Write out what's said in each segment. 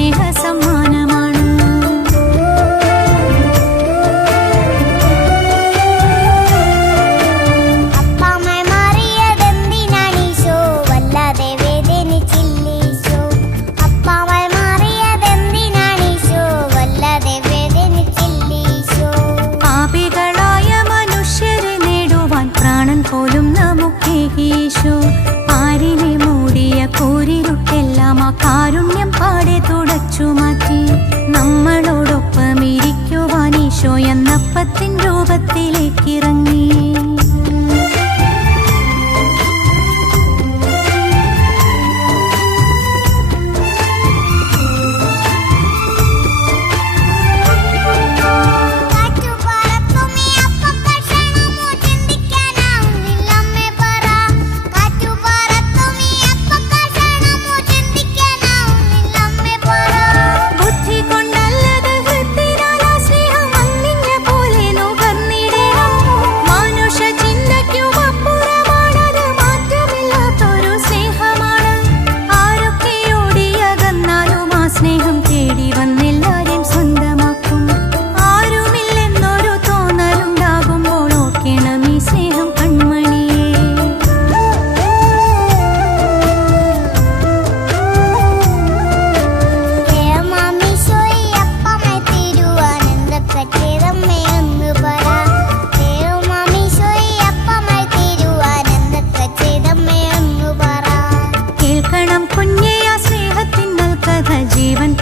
സ്നേഹ സമ്മാനമാണ്. പോലും നമുക്കേകീശോ ആരിനെ മൂടിയ കൂരിരുട്ടെല്ലാം ആ കാരുണ്യം പാടെ തുടച്ചു മാറ്റി നമ്മളോടൊപ്പം ഇരിക്കുവാൻ ഈശോ എന്നപ്പത്തിൻ രൂപത്തിലേക്കിറങ്ങി.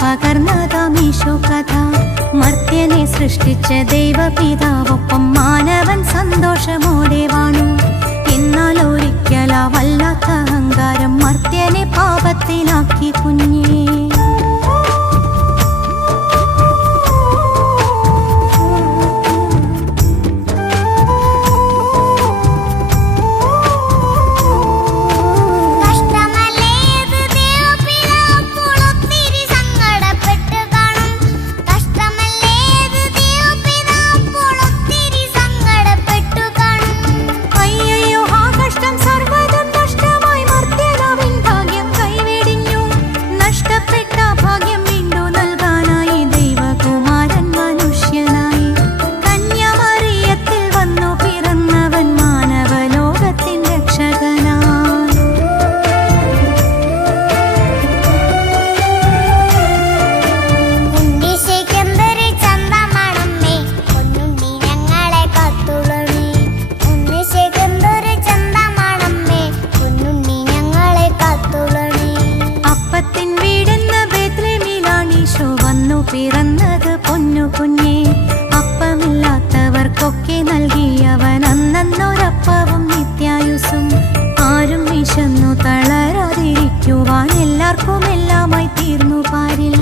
പകർന്നതാമീശോ കഥ മർത്യനെ സൃഷ്ടിച്ച ദൈവപിതാവൊപ്പം മാനവൻ സന്തോഷമോടെ വാണു. എന്നാൽ ഒരിക്കലാ വല്ലാത്ത അഹങ്കാരം മർത്യനെ പാപത്തിലാക്കി കുഞ്ഞേ. പിറന്നത് പൊന്നു കുഞ്ഞേ അപ്പമില്ലാത്തവർക്കൊക്കെ നൽകിയവൻ അന്നൊരപ്പവും നിത്യായുസും. ആരും വിശന്നു തളരാതിരിക്കുവാൻ എല്ലാവർക്കും എല്ലാമായി തീർന്നു പാരിൽ.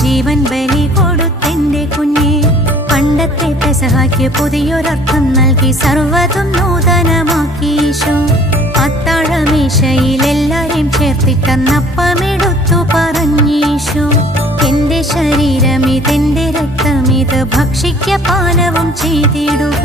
ജീവൻ ബലി കൊടുത്തെന്റെ കുഞ്ഞേ. പണ്ടത്തെ പെസഹായ്ക്ക് പുതിയൊരർത്ഥം നൽകി സർവ്വതും നൂതനമാക്കി ഈശോ. അത്താഴമേശയിൽ എല്ലാരെയും ചേർത്തിട്ടന്നപ്പമെടുത്തു പറഞ്ഞീശോ, എന്റെ ശരീരം ഇതെന്റെ രക്തം, ഇത് ഭക്ഷിക്ക പാനവും ചെയ്തിടുക.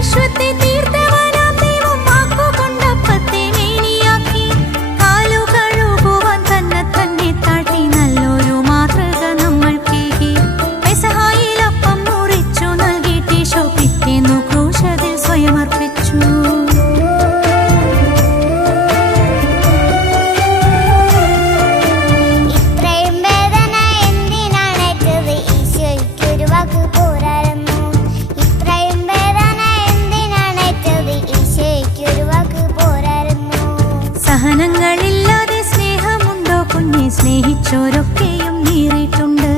വിശ്വത്തെ തീർത്തവനാം ദൈവം വാക്കുകൊണ്ടപ്പത്തെ മേനിയാക്കി നിങ്ങളില്ലാതെ സ്നേഹമുണ്ടോ കുഞ്ഞെ? സ്നേഹിച്ചോരൊക്കെയും നീറിയിട്ടുണ്ട്.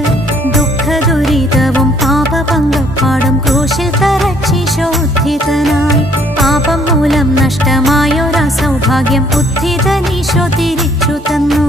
ദുഃഖ ദുരിതവും പാപപങ്കപ്പാടും ക്രൂശിൽ തറച്ചീശോ ഉദ്ധിതനായി. പാപം മൂലം നഷ്ടമായൊരാ സൗഭാഗ്യം ഉദ്ധിതനീശോ തിരിച്ചു തന്നു.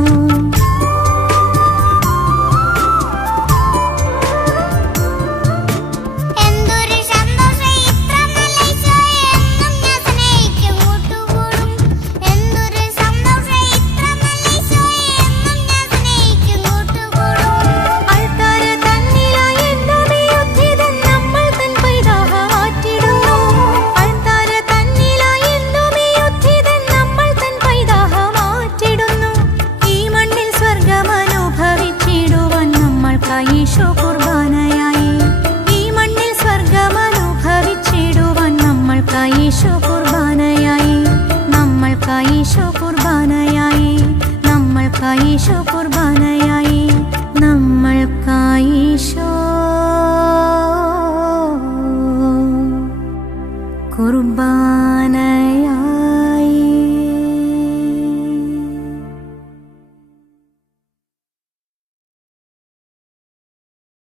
ഈശോ കുർബാനയായി ഈ മണ്ണിൽ സ്വർഗമനുഭവിച്ചിടുവാൻ നമ്മൾക്കായി ഈശോ കുർബാനയായി, നമ്മൾക്കായി ഈശോ കുർബാനയായി, നമ്മൾക്കായി ഈശോ കുർബാനയായി.